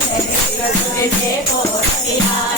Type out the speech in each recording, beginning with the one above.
જય કૃષ્ણ જય Kotiya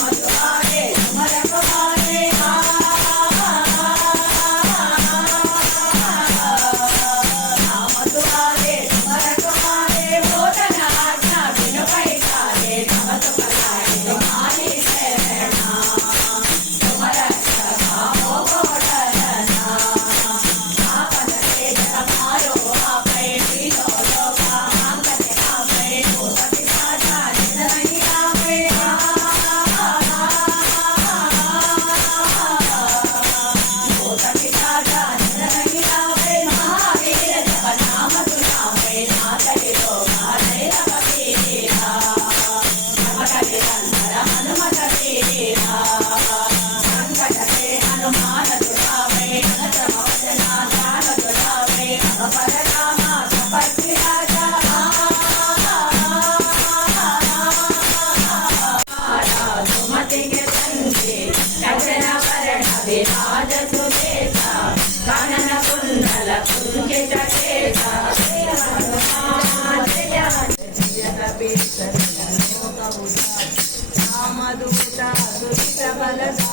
Thank you. విరాజతు చేత కనన కుండల పుంకిత చేత రామదూత దురిత బలదా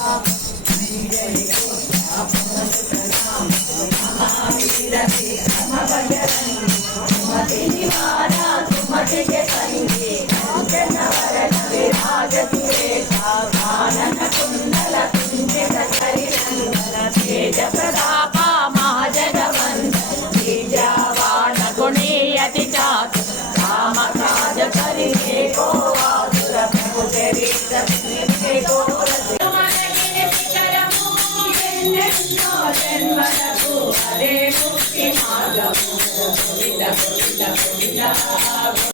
ఎన్నెన్నో జన్మలకు అదే ముక్తి మార్గము